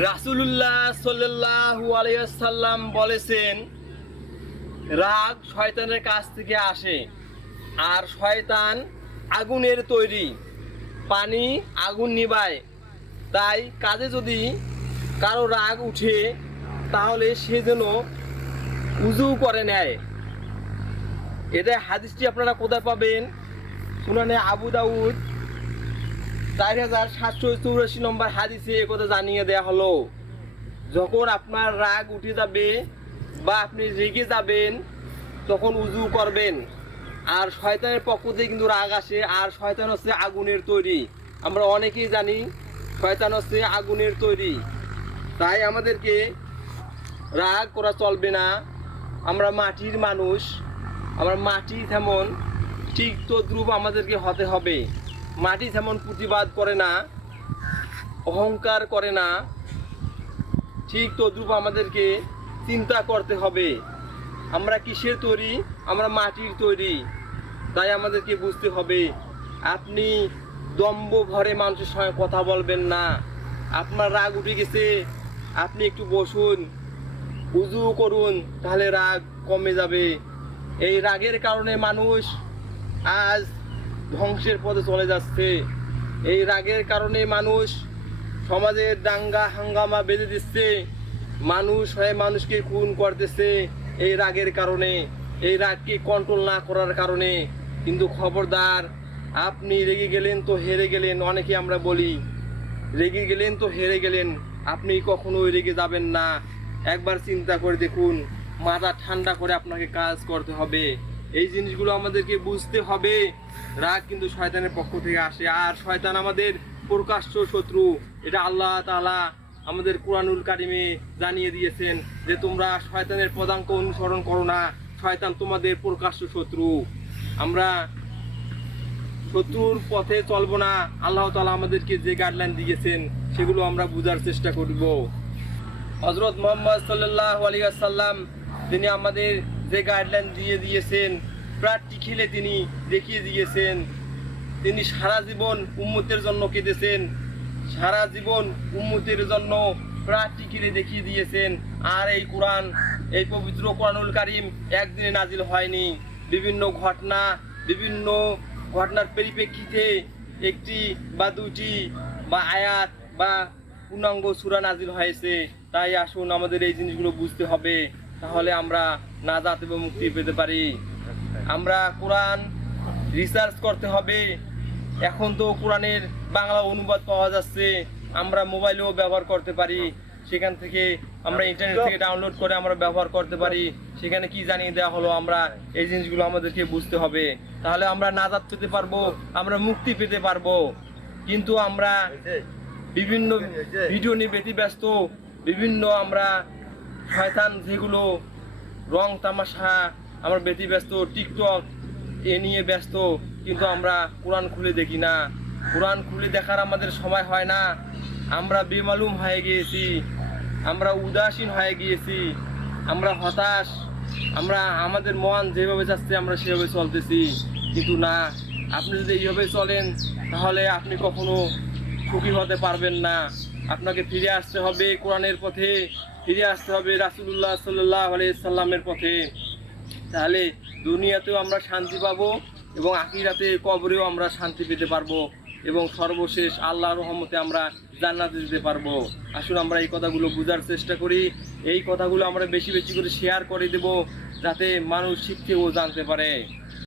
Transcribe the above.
রাসূলুল্লাহ সাল্লাল্লাহু আলাইহি ওয়াসাল্লাম বলেছেন, রাগ শয়তানের কাছ থেকে আসে, আর শয়তান আগুনের তৈরি, পানি আগুন নিভায়। তাই কাজে যদি কারো রাগ উঠে তাহলে সে যেন উজু করে নেয়। এটা হাদিসটি আপনারা কোথায় পাবেন? সুনানে আবু দাউদ 4784 নম্বর হাদিসে একথা জানিয়ে দেয়া হলো। যখন আপনার রাগ উঠে যাবে বা আপনি রেগে যাবেন তখন উজু করবেন। আর শয়তানের পক্ষ থেকে কিন্তু রাগ আসে, আর শয়তান হচ্ছে আগুনের তৈরি। আমরা অনেকেই জানি শয়তান হচ্ছে আগুনের তৈরি। তাই আমাদেরকে রাগ করা চলবে না। আমরা মাটির মানুষ, আমরা মাটি তেমন ঠিক তদ্রূপ আমাদেরকে হতে হবে। মাটি তেমন প্রতিবাদ করে না, অহংকার করে না, ঠিক তদ্রূপ আমাদেরকে চিন্তা করতে হবে। আমরা কিসের তৈরি? আমরা মাটির তৈরি। তাই আমাদেরকে বুঝতে হবে, আপনি দম্ভ ভরে মানুষের সঙ্গে কথা বলবেন না। আপনার রাগ উঠে গেছে, আপনি একটু বসুন, উজু করুন, তাহলে রাগ কমে যাবে। এই রাগের কারণে মানুষ আজ ধ্বংসের পথে চলে যাচ্ছে। এই রাগের কারণে মানুষ সমাজের দাঙ্গা হাঙ্গামা বেঁধে দিচ্ছে, মানুষ হয়ে মানুষকে খুন করতেছে এই রাগের কারণে, এই রাগকে কন্ট্রোল না করার কারণে। কিন্তু খবরদার, আপনি রেগে গেলেন তো হেরে গেলেন। অনেকে আমরা বলি রেগে গেলেন তো হেরে গেলেন। আপনি কখনোই রেগে যাবেন না। একবার চিন্তা করে দেখুন, মাথা ঠান্ডা করে আপনাকে কাজ করতে হবে। এই জিনিসগুলো আমাদেরকে বুঝতে হবে। রাগ কিন্তু শয়তানের পক্ষ থেকে আসে, আর শয়তান আমাদের প্রকাশ্য শত্রু। এটা আল্লাহ তাআলা আমাদের কুরআনুল কারিমে জানিয়ে দিয়েছেন যে তোমরা শয়তানের পদাঙ্ক অনুসরণ করো না, শয়তান তোমাদের প্রকাশ্য শত্রু। আমরা শত্রুর পথে চলবো না। আল্লাহ তাআলা আমাদেরকে যে গাইডলাইন দিয়েছেন সেগুলো আমরা বোঝার চেষ্টা করব। হযরত মুহাম্মদ সাল্লাল্লাহু আলাইহি ওয়াসাল্লাম তিনি আমাদের যে গাইডলাইন দিয়েছেন, প্র্যাকটিক্যালি তিনি দেখিয়ে দিয়েছেন। তিনি সারা জীবন উম্মতের জন্য কেঁদেছেন, সারা জীবন উম্মতের জন্য প্র্যাকটিক্যালি দেখিয়ে দিয়েছেন। আর এই কোরআন, এই পবিত্র কোরআনুল কারীম একদিনে নাজিল হয়নি। বিভিন্ন ঘটনার পরিপ্রেক্ষিতে একটি বা দুটি বা আয়াত বা পূর্ণাঙ্গ সূরা নাজিল হয়েছে। তাই আসুন আমাদের এই জিনিসগুলো বুঝতে হবে, তাহলে আমরা নাজাত এবং মুক্তি পেতে পারি। আমরা কোরআন রিসার্চ করতে হবে। এখন তো কোরআনের বাংলা অনুবাদ পাওয়া যাচ্ছে, আমরা মোবাইলেও ব্যবহার করতে পারি। সেখান থেকে আমরা ইন্টারনেট থেকে ডাউনলোড করে আমরা ব্যবহার করতে পারি। সেখানে কি জানিয়ে দেওয়া হলো, আমরা এই জিনিসগুলো আমাদেরকে বুঝতে হবে। তাহলে আমরা নাজাত পেতে পারবো, আমরা মুক্তি পেতে পারবো। কিন্তু আমরা বিভিন্ন ভিডিও নিয়ে ব্যতিব্যস্ত, বিভিন্ন আমরা শয়তান যেগুলো রং তামাশা আমরা ব্যতিব্যস্ত, টিকটক এ নিয়ে ব্যস্ত, কিন্তু আমরা কোরআন খুলে দেখি না। কোরআন খুলে দেখার আমাদের সময় হয় না। আমরা বেমালুম হয়ে গিয়েছি, আমরা উদাসীন হয়ে গিয়েছি, আমরা হতাশ, আমরা আমাদের মন যেভাবে যাচ্ছে আমরা সেভাবে চলতেছি। কিন্তু না, আপনি যদি এইভাবে চলেন তাহলে আপনি কখনো সুখী হতে পারবেন না। আপনাকে ফিরে আসতে হবে কোরআনের পথে, ফিরে আসতে হবে রাসূলুল্লাহ সাল্লাল্লাহু আলাইহি সাল্লামের পথে। তাহলে দুনিয়াতেও আমরা শান্তি পাবো এবং আখিরাতে কবরেও আমরা শান্তি পেতে পারবো, এবং সর্বশেষ আল্লাহর রহমতে আমরা জান্নাতে যেতে পারবো। আসুন আমরা এই কথাগুলো বোঝার চেষ্টা করি। এই কথাগুলো আমরা বেশি বেশি করে শেয়ার করে দেব, যাতে মানুষ শিখতে ও জানতে পারে।